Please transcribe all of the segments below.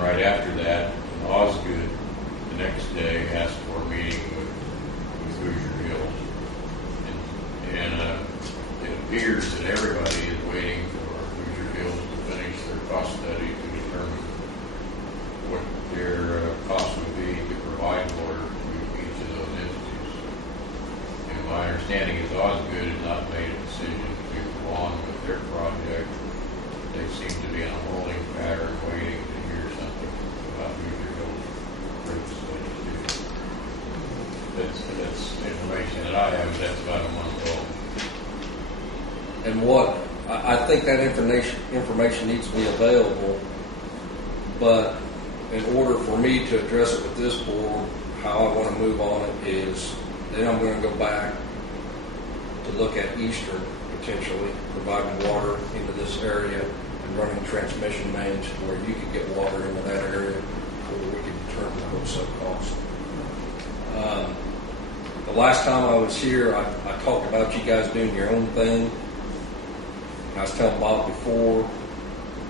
right after that, Osgood the next day asked for a meeting with Hoosier Hills, and it appears that everybody is waiting for Hoosier Hills to finish their cost study to determine what their cost would be to provide water to each of those entities. And my understanding is Osgood has not made a decision to go on with their project. They seem to be in a holding pattern, waiting to hear something about Hoosier Hills rate study too. That's information that I have. That's about a month old. And what I think that information needs to be available, but in order for me to address it with this board, how I want to move on it is then I'm going to go back to look at Eastern potentially providing water into this area and running transmission mains to where you could get water into that area before we could determine the wholesale cost. The last time I was here, I talked about you guys doing your own thing. I was telling Bob before,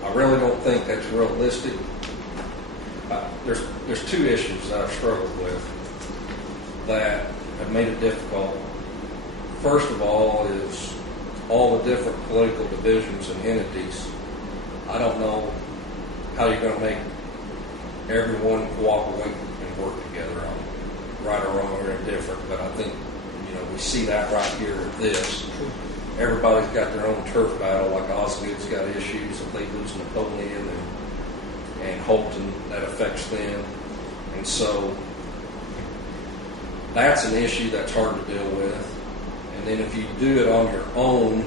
I really don't think that's realistic. There's two issues that I've struggled with that have made it difficult. First of all is all the different political divisions and entities. I don't know how you're going to make everyone cooperate and work together on it. Right or wrong or indifferent, but I think, we see that right here with this. Everybody's got their own turf battle, like Osgood's got issues if they lose Napoleon and Holton, that affects them. And so that's an issue that's hard to deal with. And then if you do it on your own,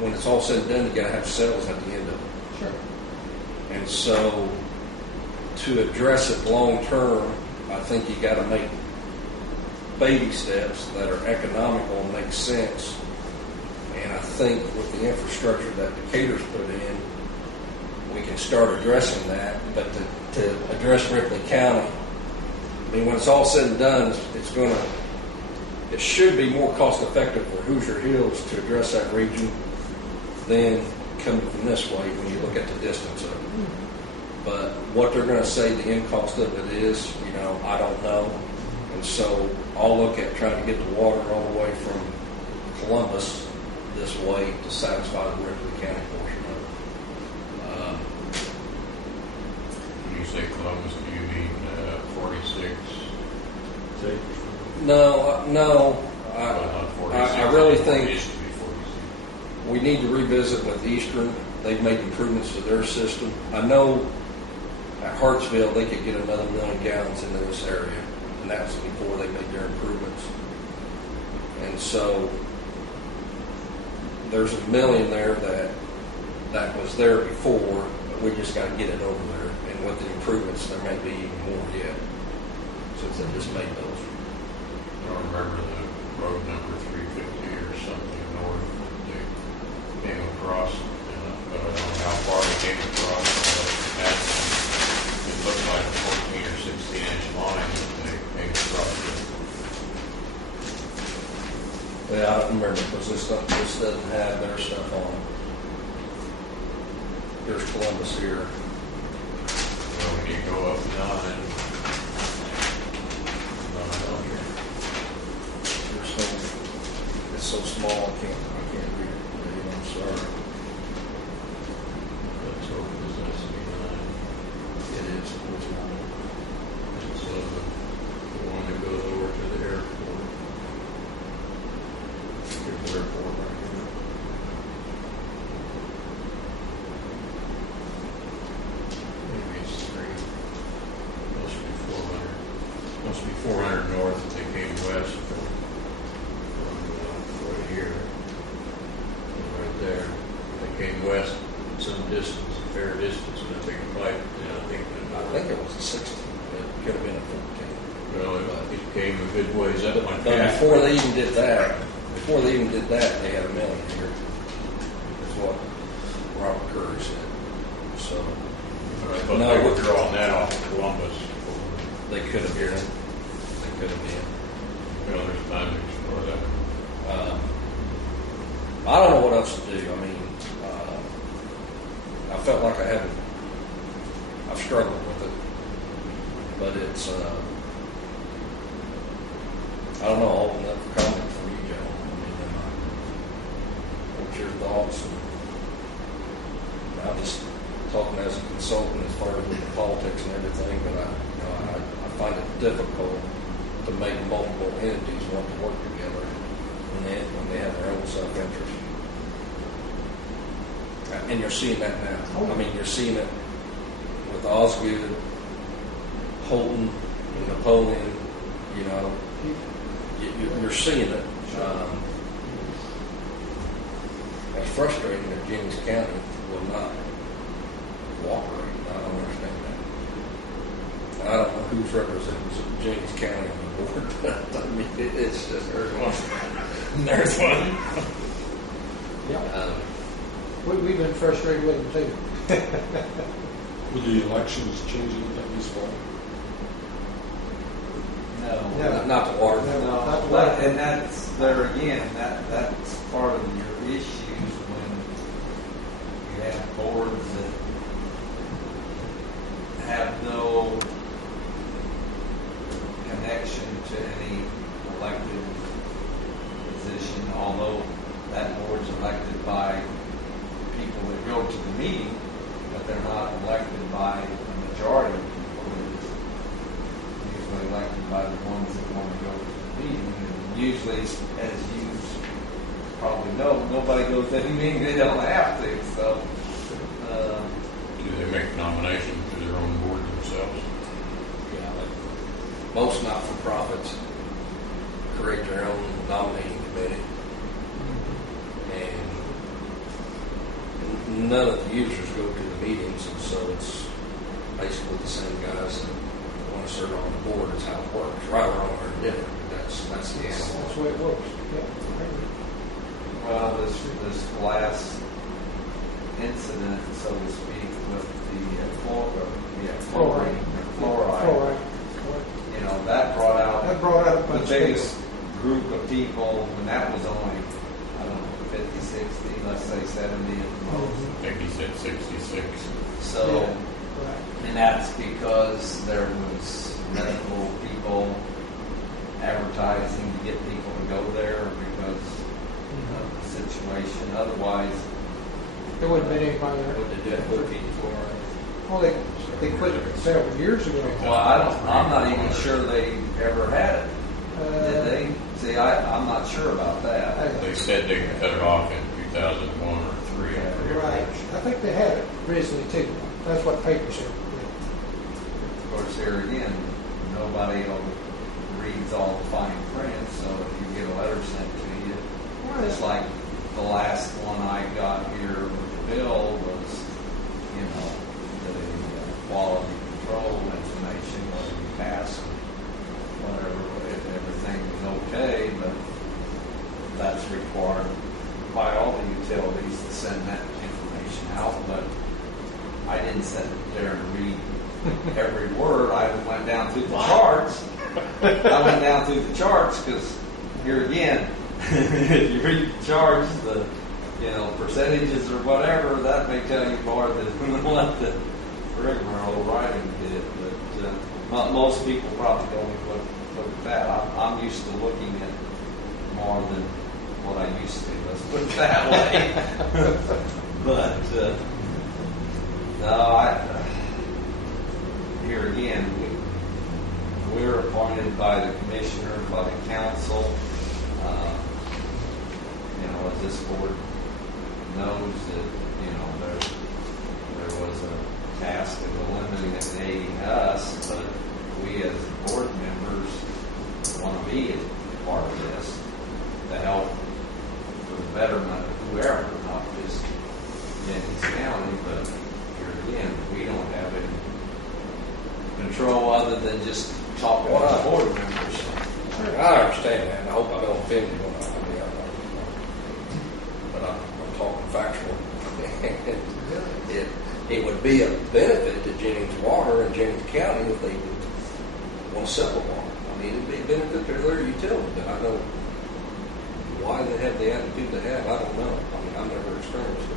when it's all said and done, you got to have sales at the end of it. Sure. And so to address it long term, I think you got to make baby steps that are economical and make sense. And I think with the infrastructure that Decatur's put in, we can start addressing that. But to address Ripley County, I mean, when it's all said and done, it should be more cost effective for Hoosier Hills to address that region than coming from this way when you look at the distance of it. But what they're going to say the end cost of it is, I don't know. And so I'll look at trying to get the water all the way from Columbus this way to satisfy the Ripley County portion of it. When you say Columbus, do you mean 46? No. I really think used to be 46. we need to revisit with Eastern. They've made improvements to their system. I know at Hartsville they could get another 1 million gallons into this area, and that was before they made their improvements. And so there's 1 million there that was there before, but we just got to get it over there. And with the improvements, there may be even more yet, since they just made those. I don't remember the road number 350 or something north that they came across. But I don't know how far they came across. It looked like a 14 or 16 inch line that they came across with. Yeah, I don't remember because this doesn't have their stuff on it. There's Columbus here. Well, when you go up 9, It's so small I can't read it. I'm sorry. that's over this SB9. It is. It's not. It's the one that goes over to the airport. Here's the airport right here. Maybe it's 3. Must be 400 north if they came west from right here. Right there. They came west some distance, a fair distance, and I take a pipe, and I think it was a 16. It could have been a 14. well, it came a good ways up my But path. before they even did that, they had 1 million here. Is what Robert Curry said. So But No, they were we- drawing that off of Columbus. they could have been. They could have been. Well, there's time to explore that. I don't know what else to do. I mean, I felt like I had I've struggled with it, but it's, I don't know, I'll open up for comment from you, Joe. I mean, what's your thoughts? I'm just talking as a consultant as far as with the politics and everything, but I find it difficult to make multiple entities want to work together when they have their own self-interest. And you're seeing that now. I mean, you're seeing it with Osgood, Holton, Napoleon, you know. You're seeing it. It's frustrating that Jennings County will not cooperate. I don't understand that. I don't know who's representing Jennings County on the board, but I mean, it's just there's one. There's one. Yeah. We've been frustrated with them too. Will the elections change anything this fall? No. Not the water. No. Not the But, water. and that's there again. That's part of your issues when you have boards that have no connection to any elected position. Although that board's elected by people that go to the meeting, but they're not elected by the majority of people. They're usually elected by the ones that want to go to the meeting. And usually, as you probably know, nobody goes to any meeting they don't have to. So, Do they make nominations to their own board themselves? Yeah, like most not-for-profits create their own nominating committee, and none of the users go to the meetings, and so it's basically the same guys that want to serve on the board. Is how it works. Right or wrong or different. That's the That's animal. the way it works. Yeah. well, this last incident, so to speak, with the fluoride. Fluoride. You know, that brought out That brought out a the bunch of biggest group of people, and that was only, I don't know, 50, 60, let's say 70 at the most. I think he said 66. So, Yeah, right. and that's because there was medical people advertising to get people to go there because of the situation. Otherwise, There wouldn't been anybody there. What they do, put people for Well, they quit it several years ago. well, I'm not even sure they ever had it. Did they? See, I'm not sure about that. They said they cut it off in 2001 or 3. I forget Right. which. I think they had it originally too. That's what the paper said. Of course, here again, nobody reads all the fine print, so if you get a letter sent to you, it's like the last one I got here with the bill was, you know, the quality control information, whether you pass or whatever, if everything was okay, but that's required by all the utilities to send that information out, but I didn't sit there and read every word. I went down through the charts. I went down through the charts because here again, if you read the charts, the percentages or whatever, that may tell you more than what the rigmarole writing did. But most people probably don't even look at that. I'm used to looking at more than what I used to. Let's put it that way. But no, here again, we're appointed by the commissioner, by the council. As this board knows that, there was a task of eliminating us, but we as board members want to be a part of this to help for the betterment of whoever, not just Jennings County, but here again, we don't have any control other than just talking to the board members. I understand that, and I hope I don't offend you when but I'm talking factual. It would be a benefit to Jennings Water and Jennings County if they would want to sell the water. I mean, it'd be a benefit to their utility, but I know why they have the attitude they have. I don't know. I mean, I've never experienced it.